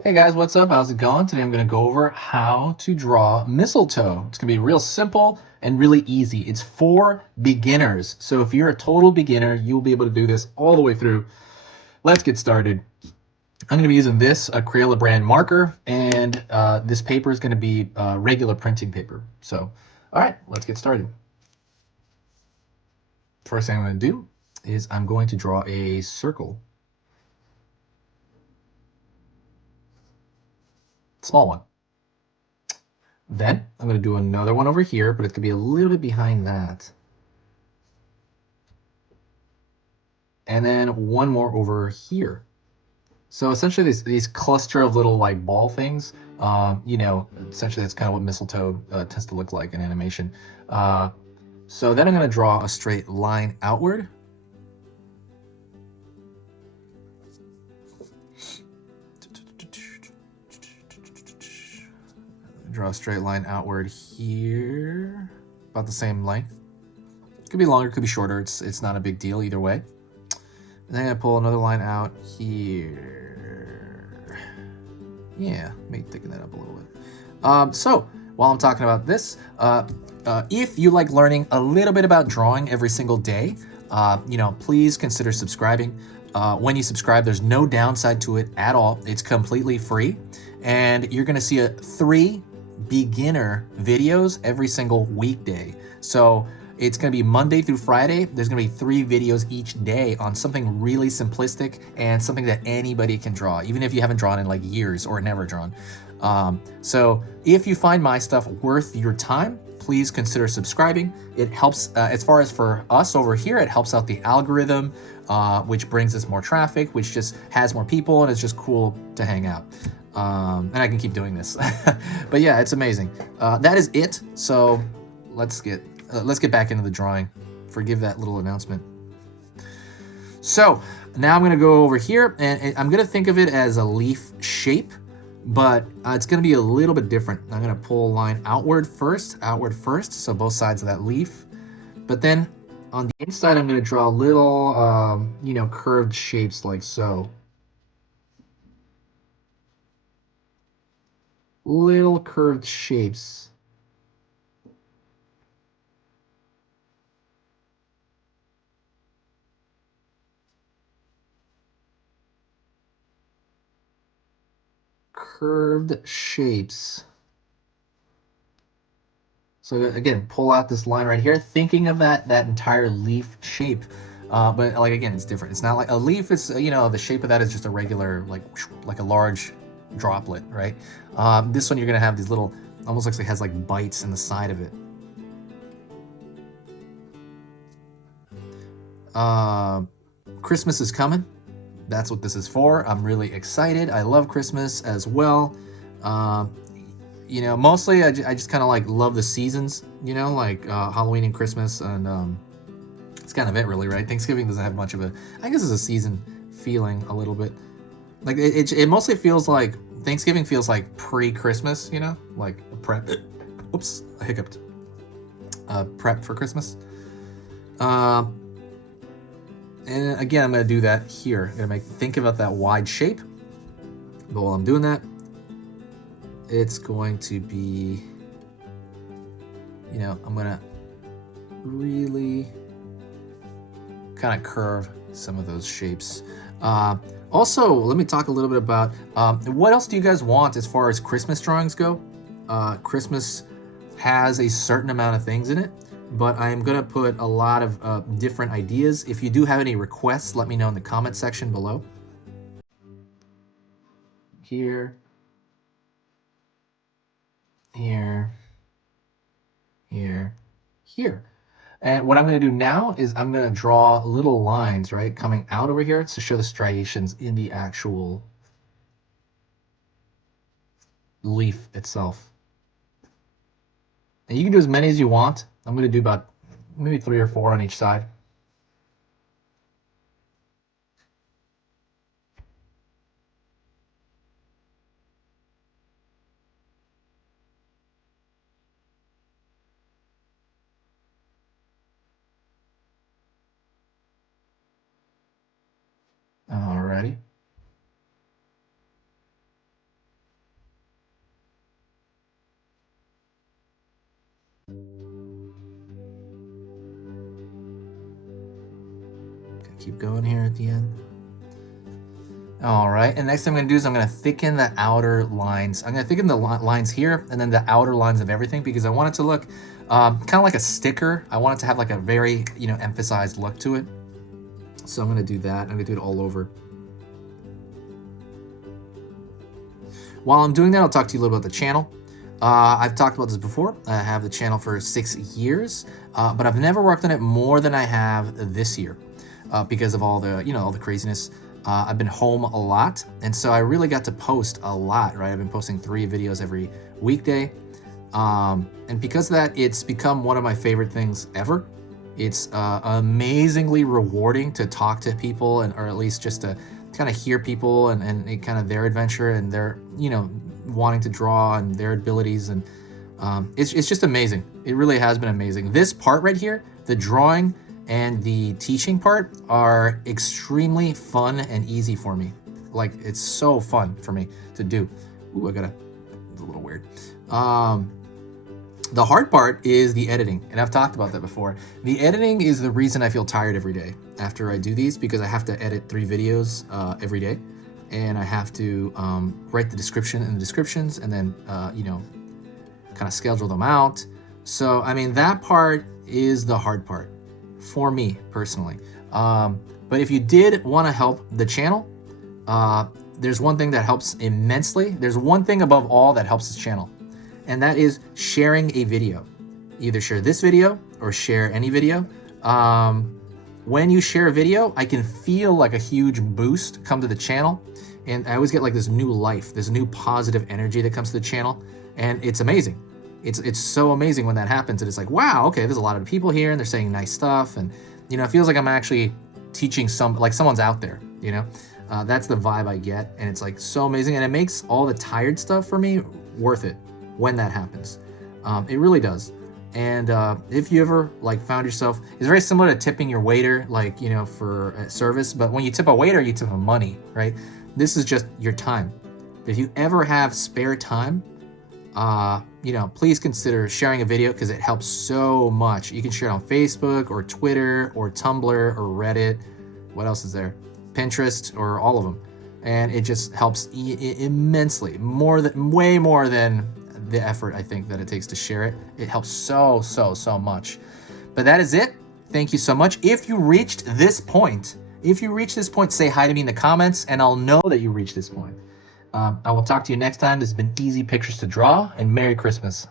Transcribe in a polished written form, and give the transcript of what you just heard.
Hey guys, what's up? How's it going? Today I'm going to go over how to draw mistletoe. It's going to be real simple and really easy. It's for beginners. So if you're a total beginner, you'll be able to do this all the way through. Let's get started. I'm going to be using this Crayola brand marker, and this paper is going to be regular printing paper. So, all right, let's get started. First thing I'm going to do is I'm going to draw a circle, small one. Then I'm going to do another one over here, but it's going to be a little bit behind that. And then one more over here. So essentially, these cluster of little like ball things, essentially that's kind of what mistletoe tends to look like in animation. Uh, so then I'm going to draw a straight line outward. Draw a straight line outward here, about the same length. Could be longer, could be shorter. It's not a big deal either way. And then I pull another line out here. Yeah, maybe thicken that up a little bit. So while I'm talking about this, if you like learning a little bit about drawing every single day, please consider subscribing. When you subscribe, there's no downside to it at all. It's completely free, and you're gonna see 3 beginner videos every single weekday. So it's going to be Monday through Friday. There's going to be 3 videos each day on something really simplistic and something that anybody can draw, even if you haven't drawn in like years or never drawn. So if you find my stuff worth your time, please consider subscribing. It helps, as far as for us over here, it helps out the algorithm, which brings us more traffic, which just has more people, and it's just cool to hang out. And I can keep doing this. But yeah, it's amazing. That is it. So let's get back into the drawing. Forgive that little announcement. So now I'm going to go over here, and I'm going to think of it as a leaf shape, but it's going to be a little bit different. I'm going to pull a line outward first, so both sides of that leaf. But then on the inside, I'm going to draw little, curved shapes like so. Little curved shapes. Curved shapes. So again, pull out this line right here, thinking of that entire leaf shape. But like again, it's different. It's not like a leaf. It's the shape of that is just a regular like a large droplet, right? This one you're gonna have these little, almost looks like it has like bites in the side of it. Christmas is coming. That's what this is for. I'm really excited. I love Christmas as well. Mostly I just kind of like love the seasons, like Halloween and Christmas, and it's kind of it really, right? Thanksgiving doesn't have much of a, I guess it's a season feeling a little bit. Like it mostly feels like, Thanksgiving feels like pre-Christmas, like a prep. Oops, I hiccuped. Prep for Christmas. And again, I'm gonna do that here. I'm gonna think about that wide shape. But while I'm doing that, it's going to be, I'm gonna really kind of curve some of those shapes. Also, let me talk a little bit about what else do you guys want as far as Christmas drawings go. Christmas has a certain amount of things in it, but I am gonna put a lot of different ideas. If you do have any requests, let me know in the comment section below. Here, here, here, here. And what I'm going to do now is I'm going to draw little lines, right, coming out over here to show the striations in the actual leaf itself. And you can do as many as you want. I'm going to do about maybe 3 or 4 on each side. Alrighty. Keep going here at the end. All right, and next thing I'm gonna do is I'm gonna thicken the outer lines. I'm gonna thicken the lines here and then the outer lines of everything because I want it to look kind of like a sticker. I want it to have like a very, emphasized look to it. So I'm gonna do that. I'm gonna do it all over. While I'm doing that, I'll talk to you a little bit about the channel. I've talked about this before. I have the channel for 6 years, but I've never worked on it more than I have this year because of all the, all the craziness. I've been home a lot, and so I really got to post a lot, right? I've been posting 3 videos every weekday, and because of that, it's become one of my favorite things ever. It's amazingly rewarding to talk to people, or at least just to kind of hear people and kind of their adventure and their, wanting to draw and their abilities, and it's just amazing. It really has been amazing. This part right here, the drawing and the teaching part, are extremely fun and easy for me. Like, it's so fun for me to do. Ooh, it's a little weird. The hard part is the editing, and I've talked about that before. The editing is the reason I feel tired every day after I do these, because I have to edit 3 videos every day, and I have to write the description and the descriptions, and then kind of schedule them out. So I mean, that part is the hard part for me personally. But if you did want to help the channel, there's one thing that helps immensely. There's one thing above all that helps this channel, and that is sharing a video. Either share this video or share any video. When you share a video, I can feel like a huge boost come to the channel, and I always get like this new life, this new positive energy that comes to the channel, and it's amazing. It's so amazing when that happens, and it's like, wow, okay, there's a lot of people here, and they're saying nice stuff, and it feels like I'm actually teaching someone's out there. That's the vibe I get, and it's like so amazing, and it makes all the tired stuff for me worth it when that happens. It really does. And if you ever found yourself, it's very similar to tipping your waiter, for a service. But when you tip a waiter, you tip them money, right? This is just your time. If you ever have spare time, please consider sharing a video, because it helps so much. You can share it on Facebook or Twitter or Tumblr or Reddit. What else is there? Pinterest, or all of them. And it just helps immensely, way more than the effort I think that it takes to share it. It helps so much. But that is it. Thank you so much. If you reached this point, say hi to me in the comments, and I'll know that you reached this point. I will talk to you next time. This has been Easy Pictures to Draw, and Merry Christmas.